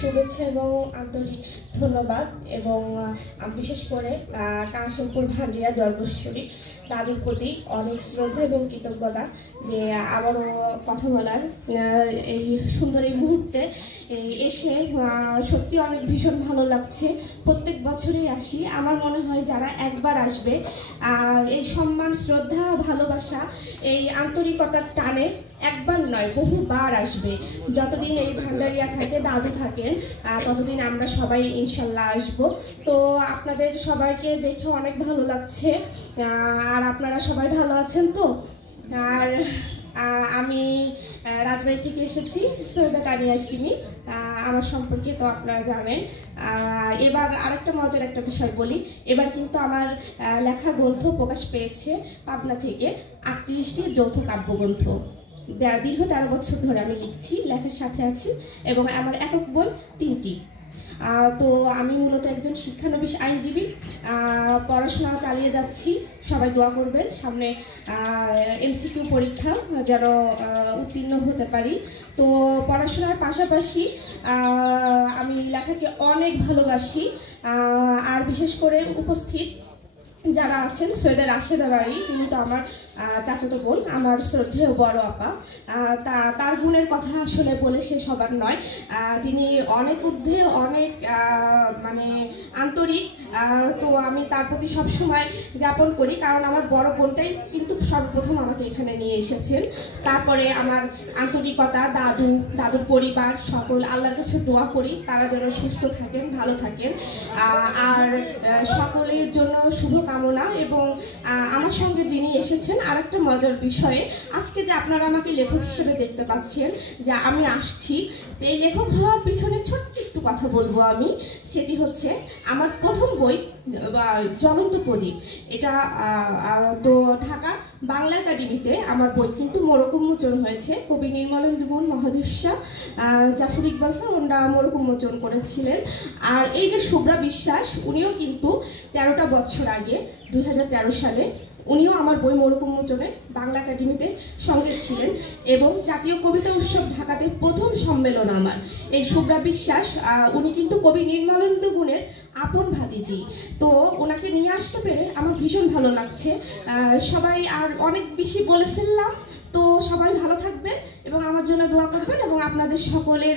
শুভেচ্ছা এবং আন্তরিক ধন্যবাদ এবং বিশেষ করে কাশিমপুর ভান্ডিয়া দরবেশ্বরী দাদুর প্রতি অনেক শ্রদ্ধা এবং কৃতজ্ঞতা যে আবারও কথা বলার এই সুন্দর এই মুহূর্তে এসে সত্যি অনেক ভীষণ ভালো লাগছে। প্রত্যেক বছরই আসি, আমার মনে হয় যারা একবার আসবে এই সম্মান শ্রদ্ধা ভালোবাসা এই আন্তরিকতার টানে একবার নয় বহুবার আসবে। যতদিন এই ভান্ডারিয়া থাকে দাদু থাকেন ততদিন আমরা সবাই ইনশাল্লাহ আসবো। তো আপনাদের সবাইকে দেখে অনেক ভালো লাগছে আর আপনারা সবাই ভালো আছেন তো। আর আমি রাজবাড়ি থেকে এসেছি, সৈয়দা তানিয়া শিমি আমার সম্পর্কে তো আপনারা জানেন। এবার আরেকটা মজার একটা বিষয় বলি, এবার কিন্তু আমার লেখা গ্রন্থ প্রকাশ পেয়েছে পাবনা থেকে 38টি যৌথ কাব্যগ্রন্থ। দীর্ঘ 13 বছর ধরে আমি লিখছি, লেখার সাথে আছি এবং আমার একক বই 3টি। তো আমি মূলত একজন শিক্ষানবিশ আইনজীবী, পড়াশোনা চালিয়ে যাচ্ছি। সবাই দোয়া করবেন, সামনে এমসিকিউ পরীক্ষা যেন উত্তীর্ণ হতে পারি। তো পড়াশোনার পাশাপাশি আমি লেখাকে অনেক ভালোবাসি। আর বিশেষ করে উপস্থিত যারা আছেন, সৈয়দা রাশেদা বাড়ি, তিনি তো আমার চাচাতো বোন, আমার শ্রদ্ধেয় বড় আপা। তার গুণের কথা আসলে বলে শেষ হবার নয়। তিনি অনেক ঊর্ধ্বে, অনেক মানে আন্তরিক। তো আমি তার প্রতি সবসময় জ্ঞাপন করি, কারণ আমার বড় বোনটাই কিন্তু সর্বপ্রথম আমাকে এখানে নিয়ে এসেছেন। তারপরে আমার আন্তরিকতা দাদুর পরিবার সকল, আল্লাহর কাছে দোয়া করি তারা যেন সুস্থ থাকেন, ভালো থাকেন। আর সকলের জন্য শুভকামনা। এবং আমার সঙ্গে যিনি এসেছেন আরেকটা মজার বিষয়ে, আজকে যে আপনারা আমাকে লেখক হিসেবে দেখতে পাচ্ছেন যে আমি আসছি, এই লেখক হওয়ার পিছনে ছোট্ট একটু কথা বলবো আমি। সেটি হচ্ছে আমার প্রথম বই জ্বলন্ত প্রদীপ। এটা তো ঢাকা বাংলা একাডেমিতে আমার বই কিন্তু মোড়ক উন্মোচন হয়েছে। কবি নির্মলেন্দু গুণ মহাদুষ্যা জাফর ইকবাল স্যার ওনারা মোড়ক উন্মোচন করেছিলেন। আর এই যে শুভ্রা বিশ্বাস, উনিও কিন্তু 13টা বছর আগে 2013 সালে উনিও আমার বই মোড়ক উন্মোচনে বাংলা একাডেমিতে সঙ্গে ছিলেন। এবং জাতীয় কবিতা উৎসব ঢাকাতে প্রথম সম্মেলন আমার। এই শুভ্রা বিশ্বাস উনি কিন্তু কবি নির্মলেন্দু গুণের আপন ভাতিজি। তো ওনাকে নিয়ে আসতে পেরে আমার ভীষণ ভালো লাগছে। সবাই আর অনেক বেশি বলে ফেললাম, তো সবাই ভালো থাকবেন এবং আমার জন্য দোয়া করবেন এবং আপনাদের সকলের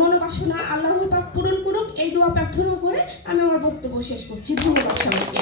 মনোবাসনা আল্লাহ পাক পূরণ করুক, এই দোয়া প্রার্থনা করে আমি আমার বক্তব্য শেষ করছি। ধন্যবাদ সবাইকে।